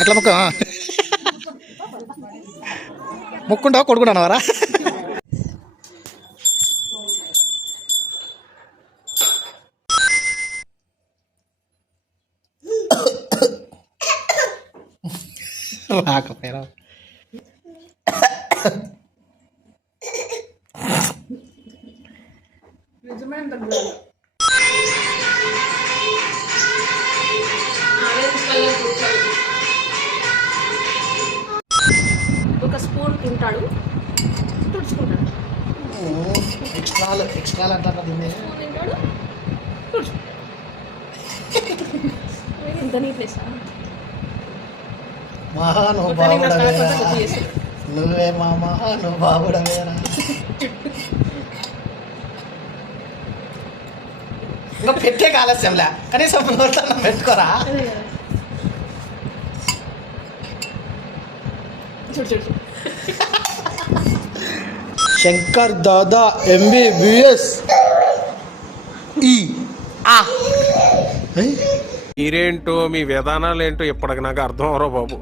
ఎట్లా ముక్క ముక్కుంటావా కొడుకుంటానవారా? రాకపోయారా? ఒక స్పూన్ తింటాడు, తుడుచుకుంటాడు. ఎక్స్ట్రా అంటారు తింటాడు, ఇంత నీట్నెస్. మహానుభావుడు నువ్వే మా మహానుభావుడవేరా. ఇంకా పెట్టే ఆలస్యంలే, కనీసం నోట్లన్నా పెట్టుకోరా. శంకర్ దాదా MBBS. మీరేంటో మీ విధానాలు ఏంటో ఇప్పటికి నాకు అర్థం అవరో బాబు.